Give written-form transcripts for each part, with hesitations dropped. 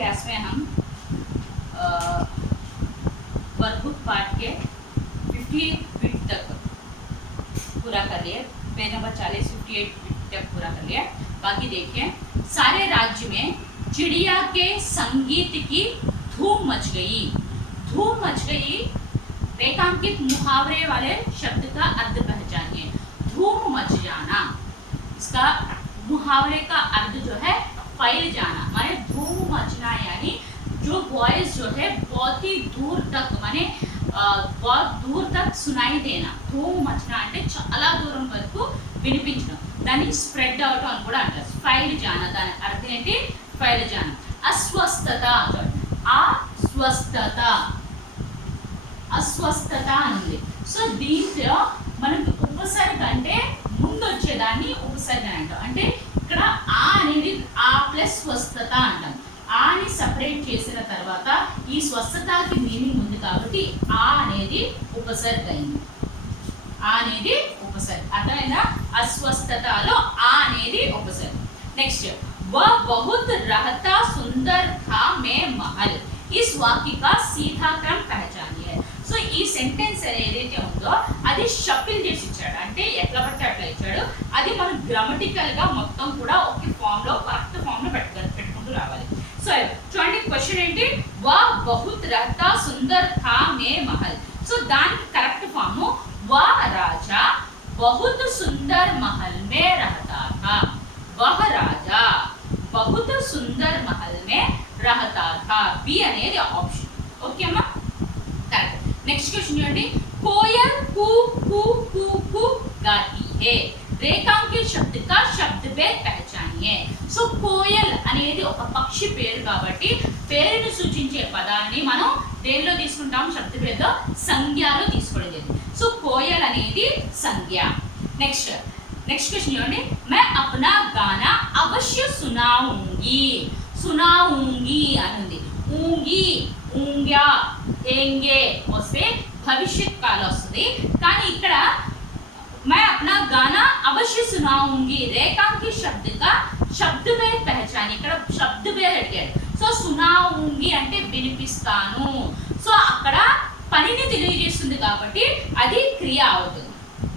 Class में हम workbook part के 50 बिट तक पूरा कर लिए। पेज नंबर 40 58 बिट तक पूरा कर लिया। बाकी देखिए, सारे राज्य में चिड़िया के संगीत की धूम मच गई। धूम मच गई, रेखांकित मुहावरे वाले शब्द का अर्थ पहचानिए। धूम मच जाना, इसका मुहावरे का अर्थ जो है फैल जाना, माने धूम मचना, यानी जो वॉइस जो है बहुत ही दूर तक, माने बहुत दूर तक सुनाई देना। धूम మచనా అంటే చాలా దూరం వరకు వినిపించడం, దాన్ని స్ప్రెడ్ అవుట్ అని కూడా అంటారు. ఫైల్ జానా, దాని అర్థం ఏంటి? ఫైల్ జానా. అస్వస్థత, అస్వస్థత, అస్వస్థత అని. సో దీంట్లో మనం ఉపసర్గ అంటే ముందు వచ్చేదాన్ని ఉపసర్గ అంటాం. అంటే ఇక్కడ ఆ అనేది ఆ ప్లస్ స్వస్థత అంటాం. ఆని సపరేట్ చేసిన తర్వాత ఈ స్వస్థతకి మీనింగ్ ఉంది కాబట్టి ఆ అనేది ఉపసర్గ అయింది. ఆ అనేది ఉపసర్గ, అర్థమైందా? అస్వస్థతలో ఆ అనేది ఉపసర్గ. నెక్స్ట్, वह बहुत रहता सुंदर था मैं महल. इस वाक्य का सीधा क्रम पहचानिए. సో ఈ సెంటెన్స్ ఏదైతే ఉందో అది షఫిల్ చేసి ఇచ్చాడు, అంటే ఎట్లా పడితే అట్లా ఇచ్చాడు. అది మనం గ్రామటికల్ గా మొత్తం కూడా ఒకే ఫామ్ లో కరెక్ట్ ఫామ్ లో పెట్టుకుంటూ రావాలి. సో చూడండి, క్వశ్చన్ ఏంటి? వా బహుత్ రహతా సుందర్ థా మే మహల్. సో దానికి కరెక్ట్ ఫామ్ వా రాజా బహుత్ సుందర్ మహల్ మే రహతా థా. వహ రాజా బహుత్ సుందర్ మహల్ మే రహతా థా. బి అనేది ఆప్షన్. ఓకే అమ్మా, కరెక్ట్. నెక్స్ట్ క్వశ్చన్ చూడండి, కోయల్ కూ కూ కూ కూ గాती है. రేఖాంకిత శబ్ద కా శబ్ద భేద్ పహచానియే. సో కోయల్ అనేది ఒక పక్షి పేరు కాబట్టి పేరును సూచించే పదాన్ని మనం దేనిలో తీసుకుంటాం? శబ్ద భేద సంజ్ఞలో తీసుకోవడం జరిగింది. సో కోయల్ అనేది సంజ్ఞ. నెక్స్ట్ క్వశ్చన్ చూడండి, मैं अपना गाना अवश्य सुनाऊंगी. सुनाऊंगी అనుంది. ऊंगी ऊंग्या ఏంగే వస్తే భవిష్యత్ కాలం వస్తుంది. కానీ ఇక్కడ मैं अपना गाना अवश्य सुनाऊंगी रेखांकित शब्द का शब्द भेद पहचानी. ఇక్కడ శబ్ద భేదం అడిగాడు. సో సునాऊंगी అంటే వినిపిస్తాను. సో అక్కడ పనిని తెలియజేస్తుంది కాబట్టి అది క్రియ అవుతుంది.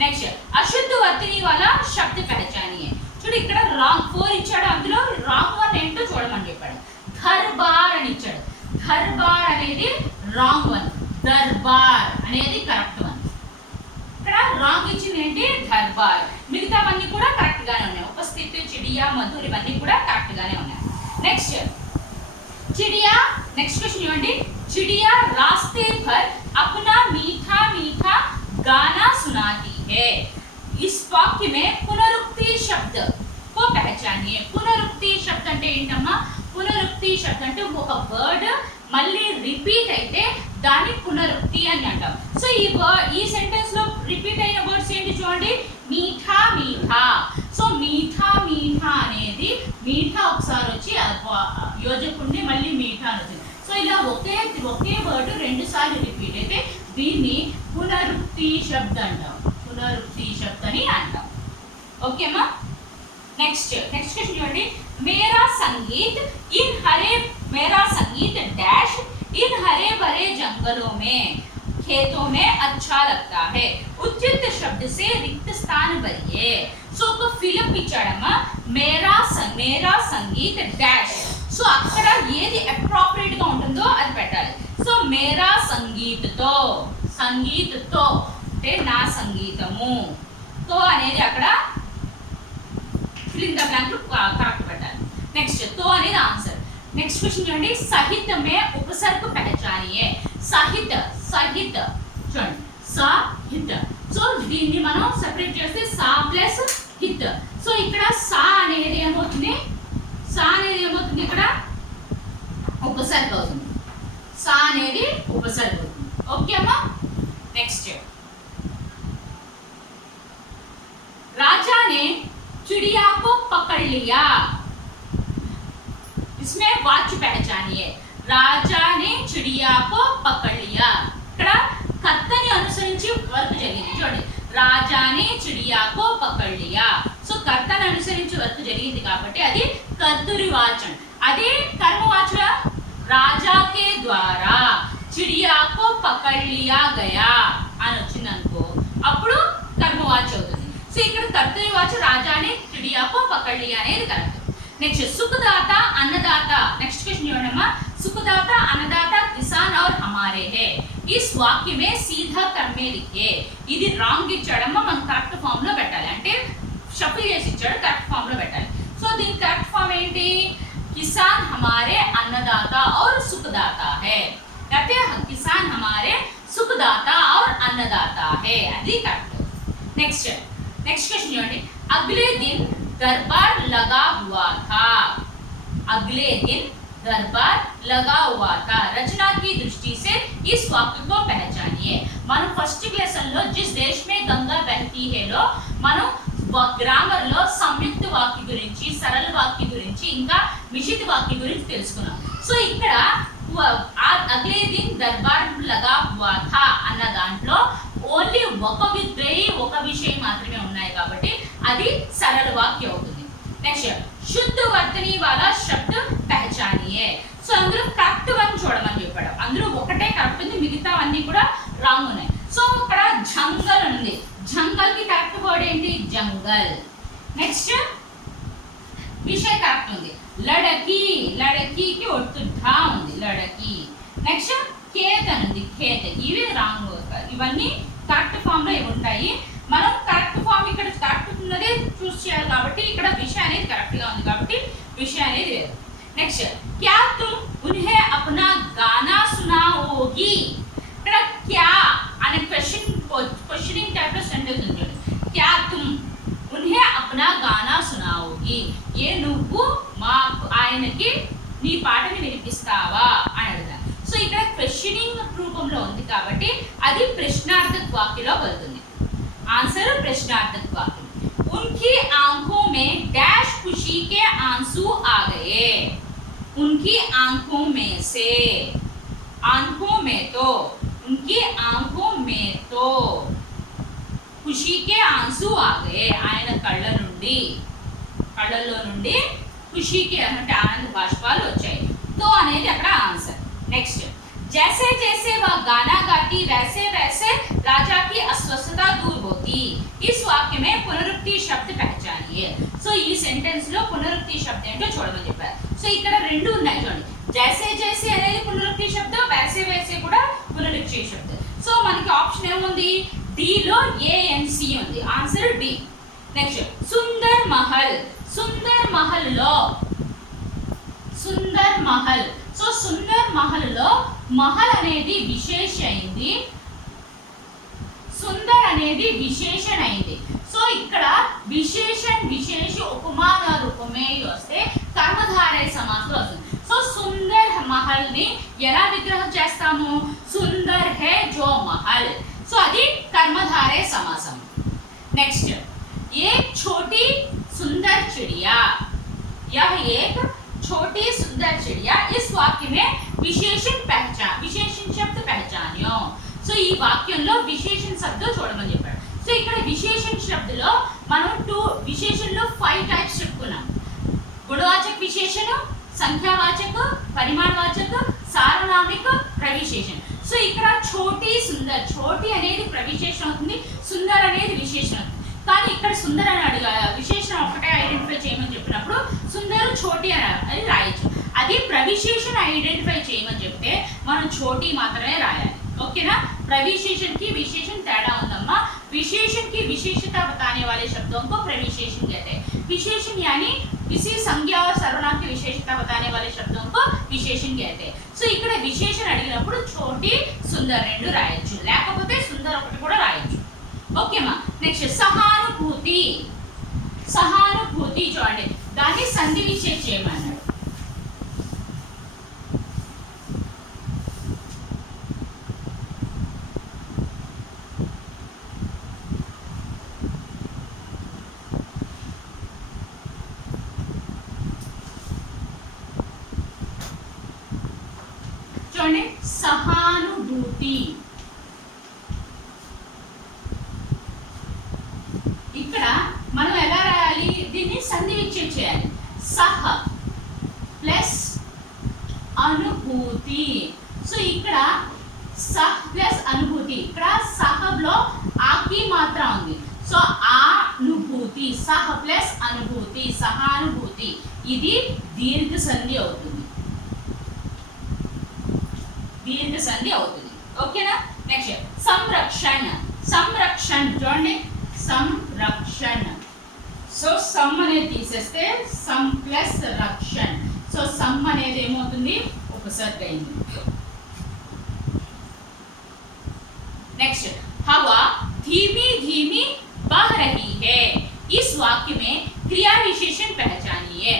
నెక్స్ట్, అశుద్ధ వర్తిని వాళ్ళ శబ్ద పహచానియే. చూడు, ఇక్కడ రాంగ్ 4 ఇచ్చాడు, అందులో రాంగ్ వన్ ఏంటో చూడమని చెప్పాడు. దర్బార్ అని ఇచ్చాడు. దర్బార్ అనేది రాంగ్ వన్, దర్బార్ అనేది కరెక్ట్ వన్. ఇక్కడ రాంగ్ ఇచ్చింది ఏంటి? దర్బార్. మిగతావన్నీ కూడా కరెక్ట్ గానే ఉన్నాయి. ఉపస్థితి, చిడియా, మధుర్ ఇవన్నీ కూడా కరెక్ట్ గానే ఉన్నాయి. నెక్స్ట్ चिड़िया. नेक्स्ट क्वेश्चन చూడండి, चिड़िया रास्ते पर अपना मीठा मीठा गाना सुनाती है. इस वाक्य में पुनरुक्ति शब्द को पहचानिए. पुनरुक्ति शब्द అంటే ఏంటమ్మా? పునరుక్తి శబ్ద అంటే ఒక వర్డ్ మళ్ళీ రిపీట్ అయితే దాన్ని పునరుక్తి అని అంటాం. సో ఈ సెంటెన్స్ లో రిపీట్ అయిన వర్డ్స్ ఏంటి చూడండి, మీఠా మీఠా. సో మీఠా మీఠా అనేది మీఠా ఒకసారి వచ్చి యోజకుండి మళ్ళీ మీఠా అని వచ్చింది. సో ఇలా ఒకే వర్డ్ 2 సార్లు రిపీట్ అయితే దీన్ని పునరుక్తి శబ్ద అంటాం. పునరుక్తి శబ్ద అని అంటాం. ఓకేమా? నెక్స్ట్ క్వశ్చన్ చూడండి, मेरा संगीत डैश इन हरे भरे जंगलों में खेतों में अच्छा लगता है. उचित शब्द से रिक्त स्थान भरिए. సో ఒక ఫిలిం ఇచ్చాడమ్మా, मेरा संगीत डैश. సో అక్కడ ఏది అప్రోప్రియేట్ గా ఉంటుందో అది పెట్టాలి. సో मेरा సంగీత్తో అంటే నా సంగీతము, తో అనేది అక్కడ ఫిల్ ద బ్లాంక్ కరెక్ట్ పెట్టాలి. నెక్స్ట్ తో అనేది ఆన్సర్. నెక్స్ట్ క్వశ్చన్ చూడండి, సహిత మే ఉపసర్గ పహచానియే. సహిత చూడండి, సహిత. సో దీన్ని మనం సెపరేట్ చేస్తే సా ప్లస్ హిత్. సో ఇక్కడ సా అనేది ఏమవుతుంది? ఇక్కడ ఉపసర్గ అవుతుంది. సా అనేది ఉపసర్గ అవుతుంది. ఓకే అమ్మా? నెక్స్ట్, राजा ने चिड़िया को पकड़ लिया. इसमें वाक्य पहचानिए. राजा ने चिड़िया को पकड़ लिया. ఇక్కడ కర్తని అనుసరించి వర్క్ జరిగింది. చూడండి, రాజానే చిడియా కో పకడ్ లియా. సో కర్తని అనుసరించి వర్క్ జరిగింది కాబట్టి అది కర్తృవాచనం. అదే కర్మవాచన రాజా కే ద్వారా చిడియా కో పకడ్ లియా గయా అని వచ్చిందనుకో అప్పుడు కర్మవాచ్య అవుతుంది. సో ఇక్కడ కర్తవ్యవాచ్య రాజానే చిడియా కో పకడ్ లియా అనేది కరెక్ట్. నెక్స్ట్ సుఖదాత అన్నదాత. నెక్స్ట్ క్వశ్చన్ చూడమ్మా. सुखदाता अन्नदाता किसान और हमारे है इस वाक्य में सीधा क्रम में लिखे. ఇది రాంగ్ ఇచ్చాడమ్మా, మనం కరెక్ట్ ఫామ్ లో పెట్టాలి. అంటే షఫిల్ చేసి ఇచ్చాడు, కరెక్ట్ ఫామ్ లో పెట్టాలి. సో దీని కరెక్ట్ ఫామ్ ఏంటి? किसान हमारे अन्नदाता और सुखदाता है. कहते हैं किसान हमारे सुखदाता और अन्नदाता है. అది కరెక్ట్. నెక్స్ట్ క్వశ్చన్ చూడండి. अगले दिन दरबार लगा हुआ था. अगले दिन दरबार लगा हुआ था. रचना की दृष्टि से इस वाक्य को पहचानिए. మనం ఫస్ట్ లెసన్ లో జిస్ దేశ్ మే గంగా బహతీ హై లో మనం గ్రామర్ లో సంయుక్త వాక్య గురించి, సరళ వాక్య గురించి, ఇంకా మిశ్రిత వాక్య గురించి తెలుసుకున్నాం. సో ఇక్కడ అగలే దిన్ దర్బార్ లగా హువా థా అన్న దాంట్లో ఓన్లీ ఒక విషయం మాత్రమే ఉన్నాయి కాబట్టి అది సరళ వాక్య అవుతుంది. నెక్స్ట్ శుద్ధ వర్తని వాలా శబ్ద పహచానియే. సో అందులో కరెక్ట్ వన్ చూడమని చెప్పాడు. అందులో ఒకటే కరెక్ట్ ఉంది, మిగతావన్నీ కూడా రాంగ్ ఉన్నాయి. సో ఇక్కడ జంగల్ ఉంది. జంగల్ కి కరెక్ట్ వర్డ్ ఏంటి? జంగల్. నెక్స్ట్ విషయ కరెక్ట్ ఉంది. లడకి, లడకికి ఒట్టు ఢా ఉంది, లడకి. నెక్స్ట్ ఖేత్ అని ఉంది, ఖేత్. ఇవి రాంగ్. ఇవన్నీ కరెక్ట్ ఫామ్ లో ఇవి ఉంటాయి. మనం కరెక్ట్ ఫామ్ ఇక్కడ కరెక్ట్ ఉన్నదే చూస్ చేయాలి కాబట్టి ఇక్కడ విషయ అనేది కరెక్ట్ గా ఉంది కాబట్టి విషయ అనేది లేదు. నెక్స్ట్ క్యా తుమ్ ఉన్హే అప్నా గానా సునాఓగి. ఇక్కడ క్యా అనే క్వశ్చనింగ్ టైప్ లో సెంటెన్స్ ఉంది. క్యా తుమ్ ఉన్హే అప్నా గానా సునాఓగి. ఏ నువ్వు ఆయనకి నీ పాటని వినిపిస్తావా అని అడుగుతాను. సో ఇక్కడ క్వశ్చనింగ్ రూపంలో ఉంది కాబట్టి అది ప్రశ్నార్థక వాక్యలో వెళ్తుంది. आंसर प्रश्नार्थक वाक्य. उनकी आंखों में डैश खुशी के आंसू आ गए. उनकी आंखों में से, आंखों में तो, उनकी आंखों में तो खुशी के आंसू आ गए. ఆయన కళ్ళల్లో నుండి ఖుషీకి అంటే ఆనంద బాష్పాలు వచ్చాయి. तो అనేది అక్కడ ఆన్సర్. నెక్స్ట్ जैसे जैसे वह गाना गाती वैसे वैसे राजा की अस्वस्थता दूर होती. इस वाक्य में पुनरुक्ति शब्द पहचानिए. సో ఈ సెంటెన్స్ లో పునరుక్తి శబ్దం ఏంటో చూడమని చెప్పారు. సో ఇక్కడ రెండు ఉన్నాయి చూడండి. జైసే జైసే అనేది పునరుక్తి శబ్దం, వైసే వైసే కూడా పునరుక్తి శబ్దం. సో మనకి ఆప్షన్ ఏముంది? డి లో ఏఎన్సి ఉంది. Answer D. Next Sundar Mahal. Sundar Mahal లో, సుందర్ మహల్. సో సుందర్ మహల్ లో మహల్ అనేది విశేష అయింది, సుందర్ అనేది విశేషణ అయింది. సో ఇక్కడ విశేష ఉపమాన రూపమే వస్తే కర్మధారయ సమాసం వస్తుంది. సో సుందర్ మహల్ ని ఎలా విగ్రహం చేస్తాము? సుందర్ హే జో మహల్. సో అది కర్మధారయ సమాసం. నెక్స్ట్ एक छोटी सुंदर चिड़िया. यह एक छोटी सुंदर चिड़िया. इस वाक्य में विशेषण शब्द पहचानियो. సో ఈ వాక్యంలో విశేషణ శబ్దం చూడమని చెప్పాడు. సో ఇక్కడ విశేషణ శబ్దలో మనం విశేషణలో 5 టైప్స్ చెప్పుకున్నాం. గుణవాచక విశేషణ, సంఖ్యావాచక, పరిమాణవాచక, సార్వనామిక, ప్రవిశేషణ. సో ఇక్కడ చోటి సుందర్, చోటి అనేది ప్రవిశేషణ అవుతుంది, సుందర్ అనేది విశేషణ అవుతుంది. కానీ ఇక్కడ సుందర్ అని విశేషణ ఒకటే ఐడెంటిఫై చేయమని చెప్పినప్పుడు సుందర్ చోటి అని రాయొచ్చు. అది ప్రవిశేషణ ఐడెంటిఫై చేయమని చెప్తే మనం చోటి మాత్రమే రాయాలి. ओकेना. प्रविशेषण की विशेषण तैड़ा होता. विशेषण की विशेषता बताने वाले शब्दों को प्रविशेषण कहते हैं. विशेषण यानी किसी संज्ञा और सर्वनाम की विशेषता बताने वाले शब्दों को विशेषण कहते हैं. సో ఇక్కడ విశేషణ అడిగినప్పుడు చోటి సుందర్ రెండు రాయొచ్చు, లేకపోతే సుందర్ ఒకటి కూడా రాయొచ్చు. ఓకేమా. నెక్స్ట్ సహానుభూతి. సహానుభూతి చూడండి, దాన్ని సంధి విశేష చేయమన్నాడు. సహానుభూతి. ఇక్కడ మనం ఎలా రాయాలి? దీన్ని సంధి విచ్ఛేదం చేయాలి. సహ ప్లస్ అనుభూతి. అనుభూతి. సో ఇక్కడ సహ్ ప్లస్ అనుభూతి, ఇక్కడ సహలో ఆకి మాత్ర ఉంది. సో అనుభూతి, సహ ప్లస్ అనుభూతి, సహానుభూతి, ఇది దీర్ఘ సంధి అవుతుంది, దీర్ఘ సంధి అవుతుంది. ఓకేనా. నెక్స్ట్ సంరక్షణ. సంరక్షణ చూడండి, సంరక్షణ. సో సమ్ అనేది తీసేస్తే sum plus Rakshan. So some అనేది ఏమవుతుంది, ఉపసర్గ అయింది. नेक्स्ट हवा धीमी धीमी बह रही है. इस वाक्य में क्रिया विशेषण पहचानिए.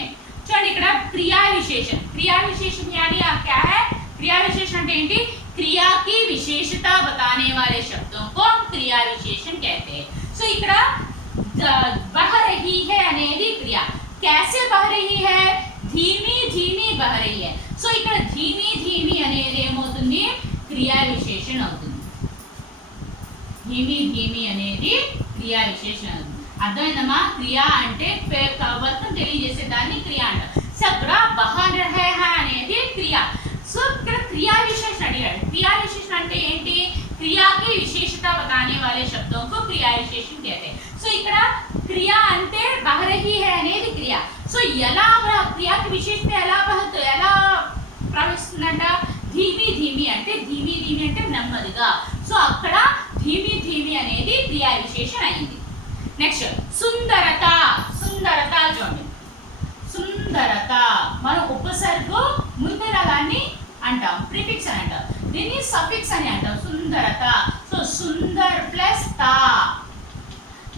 చూడండి ఇక్కడ क्रिया विशेषण, क्रिया विशेषण यानी क्या है, क्रिया विशेषण అంటే ఏంటి, क्रिया की विशेषता बताने वाले शब्दों को हम क्रिया विशेषण कहते हैं. సో ఇక్కడ बह रही है అనేది क्रिया, कैसे बह रही है, धीमी धीमी बह रही है. సో ఇక్కడ धीमी धीमी అనేది ఏమవుతుంది, क्रिया विशेषण అవుతుంది. धीमी धीमी అనేది క్రియా విశేషణం. అర్థమైందమ్మా, క్రియా అంటే వర్తం తెలియజేసే దాన్ని క్రియా అంటారు. సో అక్కడ బహ రహే హై అనేది క్రియా. సో ఇక్కడ క్రియా విశేషణ అడిగాడు. క్రియా విశేషణ అంటే ఏంటి, క్రియాకి విశేషత बताने वाले शब्दों को क्रिया विशेषण कहते हैं. సో ఇక్కడ క్రియా అంటే బహ రహీ హై అనేది క్రియా. సో ఎలా క్రియాకి విశేషత ఎలా ప్రవహిస్తుందంట, ధీమి ధీమి అంటే ధీమి ధీమి అంటే నెమ్మదిగా. సో అక్కడ ధీమి ధీమి అనేది క్రియా విశేషణ అయింది. నెక్స్ట్ సుందరత. సుందరత చూడండి, సుందరత మనం ఉపసర్గ ముందర దాన్ని అంటాం, ప్రిఫిక్స్ అని అంటాం, దీన్ని సఫిక్స్ అని అంటాం, సుందరత. సో సుందర్ ప్లస్ తా,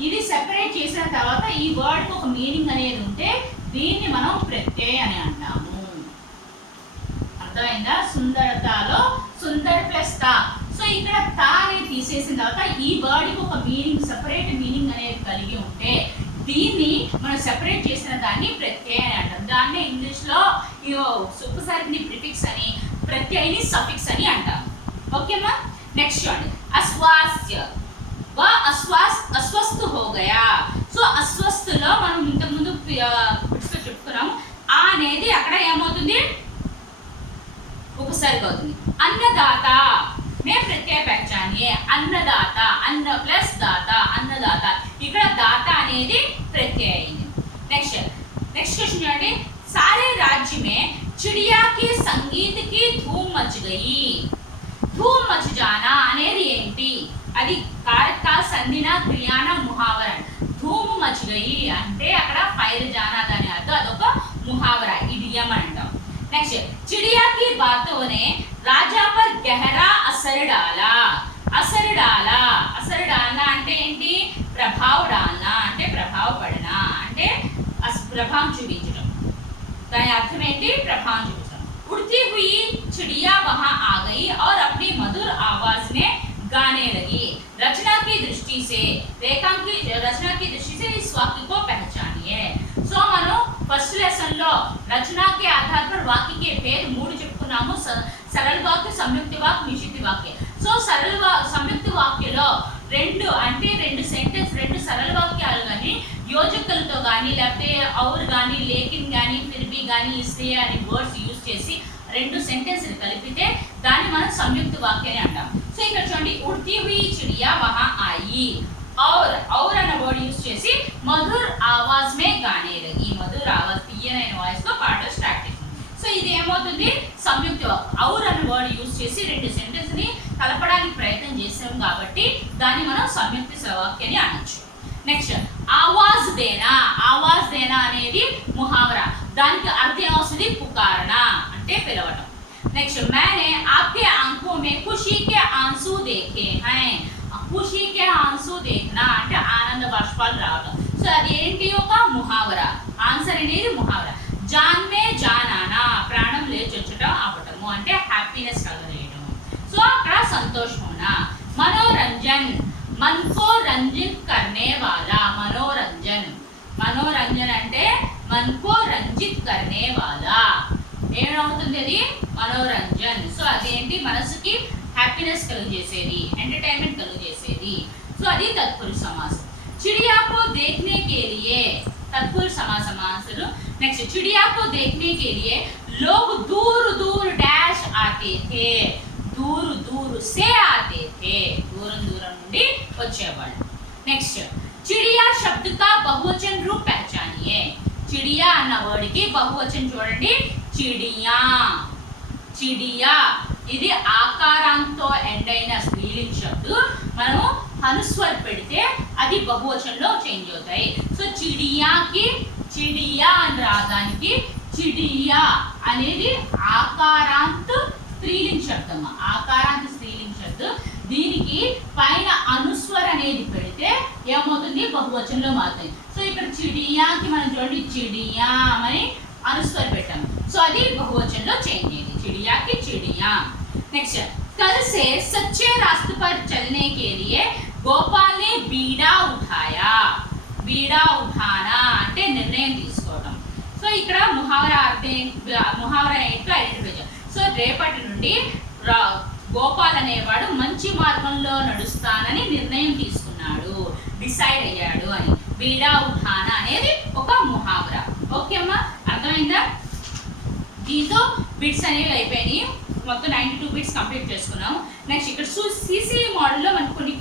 ఇది సెపరేట్ చేసిన తర్వాత ఈ వర్డ్ కి ఒక మీనింగ్ అనేది ఉంటే దీన్ని మనం ప్రత్యయ అని అంటాము. అర్థమైందా, సుందరతలో సుందర్ ప్లస్ తా. సో ఇక్కడ తా అనేది తీసేసిన తర్వాత ఈ వర్డ్ కి ఒక మీనింగ్, సెపరేట్ మీనింగ్ అనేది కలిగి ఉంటే దీన్ని మనం సెపరేట్ చేసిన దాన్ని ప్రత్యయ అని అంటాం. దాన్ని ఇంగ్లీష్ లో ఉపసర్గని ప్రిఫిక్స్ అని, ప్రత్యయని సఫిక్స్ అని అంటాం. ఓకేమా. నెక్స్ట్ చూడండి, అస్వాస్థ్య. అస్వస్థ హో గయా. సో అస్వస్థలో మనం ఇంతకుముందు చెప్పుకున్నాం, ఆ అనేది అక్కడ ఏమవుతుంది, उपसर्ग అవుతుంది. अन्नदाता में प्रत्यय पहचानिए. अन्नदाता, अन्न प्लस दाता, अन्नदाता, ఇక్కడ दाता అనేది ప్రత్యయ అయింది. నెక్స్ట్ क्वेश्चन చూడండి, सारे राज्य में चिड़िया की संगीत की धूम मच गई. धूम मच जाना అనేది ఏంటి, అది కారక సంధిన క్రియాన ముహావర. ధూమ్ మచ్ గయి అంటే అక్కడ ఫైర్ జానా దాని అర్థం, అదొక ముహావర, ఇడియం అంటాం. नेक्स्ट चिड़िया की बातों ने राजा पर गहरा असर डाला. असर डाला, असर डालना అంటే ఏంటి, ప్రభావ डालना అంటే ప్రభావ పడనా అంటే ప్రభావం చూపించడం, దాని అర్థం ఏంటి, ప్రభావం చూపించడం. उड़ती हुई चिड़िया वहां आ गई और अपनी मधुर आवाज में गाने लगी. रचना की दृष्टि से, रेखांकित रचना की दृष्टि से इस वाक्य को पहचानिए. సో మనం ఫస్ట్ లెసన్ లో రచన के आधार पर वाक्य के भेद మూడు చెప్పుకున్నాము, సరళ వాక్య, సంయుక్త వాక్య, మిశ్రిత వాక్య. సో సంయుక్త వాక్యలో రెండు సెంటెన్స్, రెండు సరళ వాక్యాలు కానీ యోజకులతో కానీ లేకపోతే ఔర్ కానీ లేకిన్ కానీ ఫిర్ भी కానీ ఇస్లియే అని వర్డ్స్ యూజ్ చేసి రెండు సెంటెన్స్ కలిపితే దాన్ని మనం సంయుక్త వాక్య అని అంటాం. సో ఇక్కడ చూడండి, उड़ती हुई चिड़िया वहां आई और అన్న వర్డ్ యూజ్ చేసి మధుర్ ఆవాజ్ మే గానే లగి. మధుర్ ఆవాజ్, తీయనైన వాయిస్ తో పాట స్టార్ట్ చేసింది. సో ఇది ఏమవుతుంది, సంయుక్త వాక్యం. ఔర్ అన్న వర్డ్ యూజ్ చేసి రెండు సెంటెన్స్ ని కలపడానికి ప్రయత్నం చేసాం కాబట్టి దాన్ని మనం సంయుక్త వాక్యాన్ని అనొచ్చు. నెక్స్ట్ ఆవాజ్ దేనా. ఆవాజ్ దేనా అనేది ముహావరా, దానికి అర్థం వస్తుంది పుకారణ అంటే పిలవటం. నెక్స్ట్ मैंने आपके आंखों में खुशी के आंसू देखे हैं. ఖుషీ కే ఆన్సూ దేఖ్నా అంటే ఆనంద బాష్పాలు రావడం. సో అది ఏంటి, ఒక ముహావరా. ఆన్సర్ అనేది ముహావరా. జాన్ మే జానానా, ప్రాణం లేచొచ్చటం, అవ్వటము అంటే హ్యాపీనెస్ కలగజేయటము. సో అక్కడ సంతోషం ఉన్నా. మనోరంజన్, मन को रंजित करने वाला. మనోరంజన్, మనోరంజన్ అంటే मन को रंजित करने वाला. ఏమవుతుంది అది, మనోరంజన్. సో అదేంటి, మనసుకి హ్యాపీనెస్ కలుగజేసేది, ఎంటర్టైన్మెంట్ కలుగజేసేది. సో అది తత్పురుష సమాసం. चिड़िया को देखने के लिए, तत्पुरुष समास समासలు. నెక్స్ట్ चिड़िया को देखने के लिए लोग दूर दूर डैश आते थे, दूर दूर से आते थे, दूर दूर నుండి వచ్చేవాళ్ళు. నెక్స్ట్ चिड़िया शब्द का बहुवचन रूप पहचानिए. चिड़िया అన్న వర్డ్ కి బహువచనం చూడండి, చిడియా. చిడియా ఇది ఆకారంతో ఎండ్ అయిన స్త్రీలింగ శబ్దం. మనము అనుస్వర పెడితే అది బహువచనంలో చేంజ్ అవుతాయి. సో చిడియాకి చిడియా అని రాదానికి చిడియా అనేది ఆకారాంత స్త్రీలింగ శబ్దం. ఆకారాంత స్త్రీలింగ శబ్దం. దీనికి పైన అనుస్వర అనేది పెడితే ఏమవుతుంది, బహువచనంలో మారుతుంది. సో ఇక్కడ చిడియాకి మనం చూడండి చిడియా అని अनुस्वर పెట్టాము. సో అది బహువచనంలో చేంజ్ అయ్యింది, चिड़िया की चिड़िया. नेक्स्ट कल से सच्चे रास्ते पर चलने के लिए गोपाल ने बीड़ा उठाया. बीड़ा उठाना అంటే నిర్ణయం తీసుకోవడం. సో ఇక్కడ ముహావరా ముహావరా ఏంటో ఐడెంటిఫై చేయాలి. సో రేపటి నుండి గోపాల్ అనేవాడు మంచి మార్గంలో నడుస్తానని నిర్ణయం తీసుకున్నాడు, డిసైడ్ అయ్యాడు అని. బీడా ఉఠానా అనేది ఒక ముహావరా. ఓకే అమ్మా, అర్థమైందా? దీంతో బిట్స్ అనేవి అయిపోయినాయి. మొత్తం 92 బిట్స్ కంప్లీట్ చేసుకున్నాం. నెక్స్ట్ ఇక్కడ సిసి మోడల్లో మనకు కొన్ని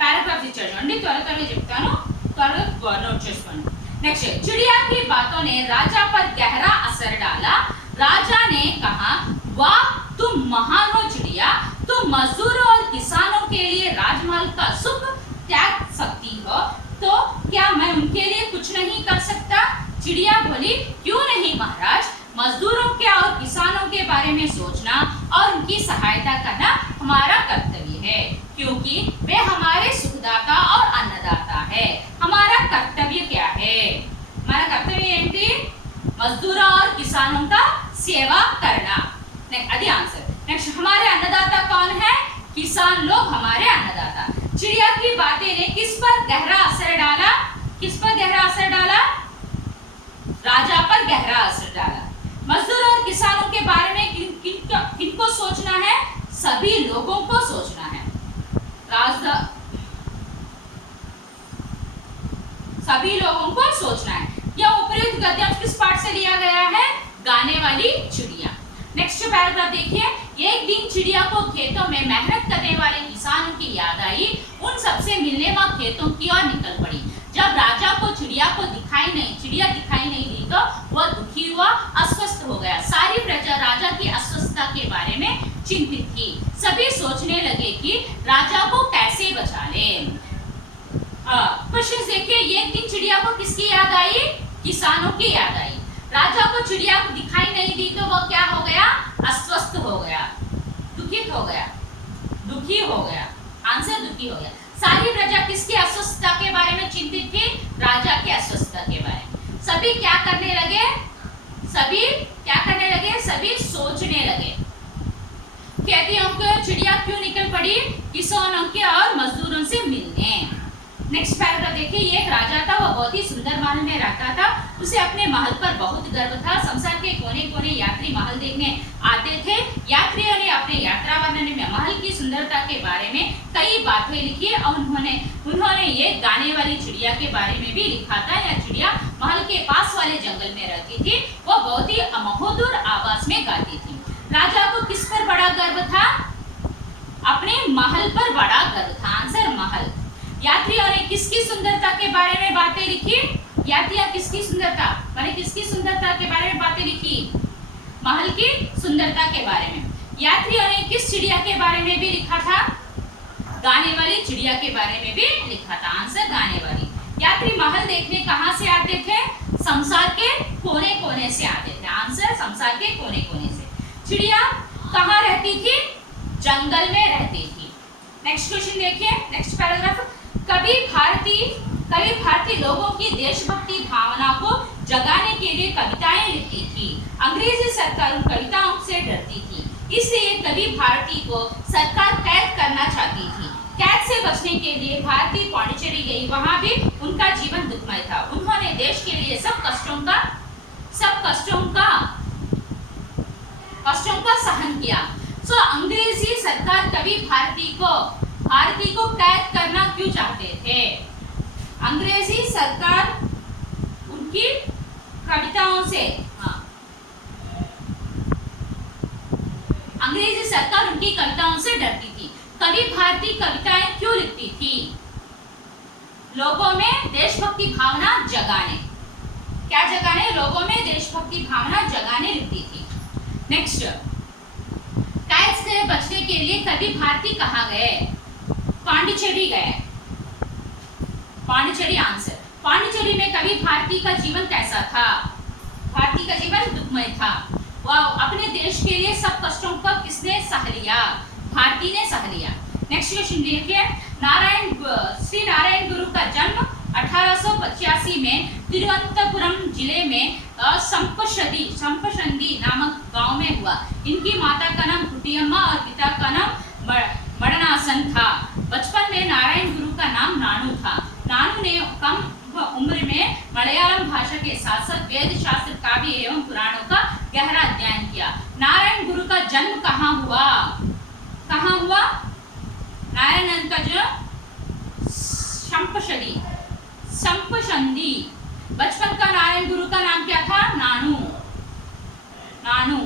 పారాగ్రాఫ్స్ ఇచ్చాడు అండి, త్వరగా చెప్తాను, త్వరగా నోట్ చేసుకోండి. नेक्स्ट चिड़िया की बातों ने राजा पर गहरा असर डाला. राजा ने कहा, वाह तुम महान हो चिड़िया, तुम मजदूरों और किसानों के लिए राजमहल का सुख त्याग सकती हो, तो क्या मैं उनके लिए कुछ नहीं कर सकता? चिड़िया बोली, क्यों नहीं महाराज, मजदूरों के और किसानों के बारे में सोचना और उनकी सहायता करना हमारा कर्तव्य है, क्योंकि वे हमारे सुखदाता और अन्नदाता है. हमारा कर्तव्य क्या है? हमारा कर्तव्य ఏంటి? मजदूरों और किसानों का सेवा करना. अभी आंसर. नेक्स्ट हमारे अन्नदाता कौन है? किसान लोग हमारे अन्नदाता. चिड़िया की बातें ने किस पर गहरा असर डाला? किस पर गहरा असर डाला? राजा पर गहरा असर डाला. मजदूरों और किसानों के बारे में किनको सोचना है? सभी लोगों को सोचना है. सभी लोगों को सोचना है. यह उपयुक्त गद्यांश किस पाठ से लिया गया है? गाने वाली चिड़िया. नेक्स्ट पैराग्राफ देखिए. एक दिन चिड़िया को खेतों में मेहनत करने वाले किसानों की याद आई. उन सबसे मिलने वह खेतों की ओर निकल पड़ी. जब राजा को चिड़िया दिखाई नहीं दी तो वह दुखी हुआ, अस्वस्थ हो गया. सारी प्रजा राजा की अस्वस्थता के बारे में चिंतित थी. सभी सोचने लगे कि राजा को कैसे बचा ले. क्वेश्चन देखिए. एक दिन चिड़िया को किसकी याद आई? किसानों की याद आई. राजा को चिड़िया को दिखाई नहीं दी तो वह क्या हो गया? अस्वस्थ हो गया, दुखित हो गया, दुखी हो गया. आंसर दुखी हो गया. सारी प्रजा किसकी अस्वस्थता के बारे में चिंतित थी? राजा की अस्वस्थता के बारे में. सभी क्या करने लगे? सभी सोचने लगे. कहती हूँ कि चिड़िया क्यों निकल पड़ी? किसानों के और मजदूरों से मिलने. नेक्स्ट पैराग्राफ देखिए. एक राजा था, वह बहुत ही सुंदर महल में रहता था. उसे अपने महल पर बहुत गर्व था. संसार के कोने कोने यात्री महल देखने आते थे. यात्रियों ने अपने यात्रा वर्णन में महल की सुंदरता के बारे में कई बातें लिखी और उन्होंने ये गाने वाली चिड़िया के बारे में भी लिखा था. यह चिड़िया महल के पास वाले जंगल में रहती थी. वह बहुत ही मधुर आवाज में गाती थी. राजा को किस पर बड़ा गर्व था? अपने महल पर बड़ा गर्व था. आंसर महल. यात्रियों ने किसकी सुंदरता के बारे में बातें लिखी? यात्रियां किसकी सुंदरता माने किसकी सुंदरता के बारे में बातें लिखी? महल की सुंदरता के बारे में. यात्रियों ने किस चिड़िया के बारे में भी लिखा था? गाने वाली चिड़िया के बारे में भी लिखा था. आंसर गाने वाली. यात्री महल देखने कहाँ से आते थे? संसार के कोने कोने से आते थे. आंसर संसार के कोने कोने से. चिड़िया कहाँ रहती थी? जंगल में रहती थी. नेक्स्ट क्वेश्चन देखिए. Next paragraph. कभी भारतीय लोगों की देशभक्ति भावना को जगाने के लिए कविताएं लिखती थी. अंग्रेजी सरकार उन कविताओं से डरती थी, इसलिए कभी भारतीय को सरकार कैद करना चाहती थी. कैद से बचने के लिए भारतीय पांडिचेरी गई. वहां भी उनका जीवन दुखमय था. उन्होंने देश के लिए सब कष्टों का सहन किया. सो अंग्रेजी सरकार कभी भारतीय को कैद करना क्यों चाहते थे? अंग्रेजी सरकार उनकी कविताओं से सरकार उनकी कविताओं से डरती थी। कवि भारती कविताएं क्यों लिखती थी? लोगों में देशभक्ति भावना जगाने। क्या जगाने? लोगों में देशभक्ति भावना जगाने लिखती थी। नेक्स्ट, टाइल्स से बचने के लिए कवि भारती कहाँ गए? पांडिचेरी गए। पांडिचेरी आंसर। पांडिचेरी में कवि भारती का जीवन कैसा था? भारती का जीवन दुखमय था। वह अपने देश के लिए सब कष्टों को किसने सह लिया? भारती ने सह लिया। नेक्स्ट क्वेश्चन देखिए, श्री नारायण गुरु का जन्म 1885 में तिरुवनंतपुरम जिले में संपशंदी नामक गांव में हुआ। इनकी माता का नाम कुटियम्मा और पिता का नाम मडनासन था। बचपन में नारायण गुरु का नाम नानू था। नानू ने कम उम्र में मलयालम भाषा के साथ साथ वेद शास्त्र, काव्य एवं पुराणों का गहरा अध्ययन किया। नारायण गुरु का जन्म कहाँ हुआ? कहाँ हुआ? नारायण का जो संपशंदी। बचपन का नारायण गुरु का नाम क्या था? नानू। नानू।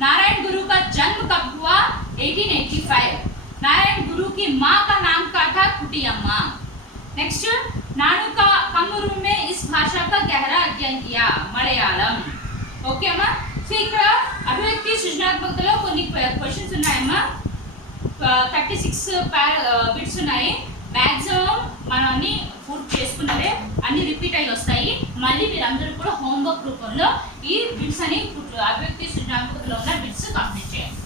नारायण गुरु का जन्म कब हुआ? 1885। नारायण गुरु की माँ का नाम क्या था? कुटियम्मा। नेक्स्ट, नानू का कम उम्र में इस भाषा का गहरा अध्ययन किया, मलयालम. ఓకే అమ్మా. సో ఇక్కడ అభివ్యక్తి సృజనాత్మకతలో కొన్ని క్వశ్చన్స్ ఉన్నాయమ్మా. 36 బిట్స్ ఉన్నాయి. మ్యాక్సిమం మనం అన్ని పూర్తి చేసుకున్నవే, అన్ని రిపీట్ అయ్యి వస్తాయి. మళ్ళీ మీరందరూ కూడా హోంవర్క్ రూపంలో ఈ బిట్స్ అని అభివ్యక్తి సృజనాత్మకతలో ఉన్న బిట్స్ కంప్లీట్ చేయండి.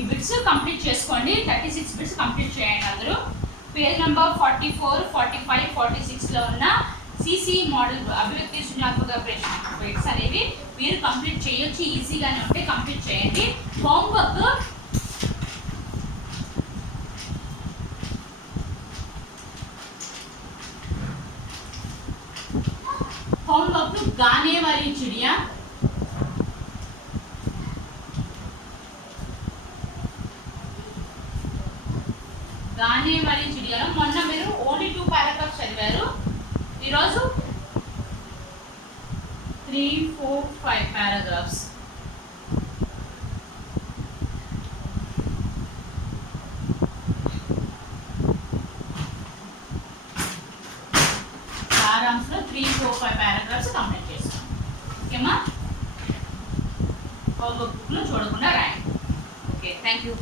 ఈ బిట్స్ కంప్లీట్ చేసుకోండి. 36 బిట్స్ కంప్లీట్ చేయండి అందరూ. పేజ్ నెంబర్ 44, 45, 46లో ఉన్న సిసి మోడల్ అభివ్యక్తి సృజనాత్మక బిట్స్ అనేవి మీరు కంప్లీట్ చేయొచ్చు. ఈజీగానే ఉంటే కంప్లీట్ చేయండి. होमवर्क गाने वाली चिड़िया, गाने वाली चिड़िया మొన్న మీరు ఓన్లీ 2 పారాగ్రాఫ్స్ చదివారు. ఈరోజు 3, 4, 5 పారాగ్రాఫ్స్. సారాంశంలో 3, 4, 5 పారాగ్రాఫ్స్ కంప్లీట్ చేస్తాం. ఓకేమా? హోంవర్క్ బుక్లో చూడకుండా రాయండి. Okay, thank you.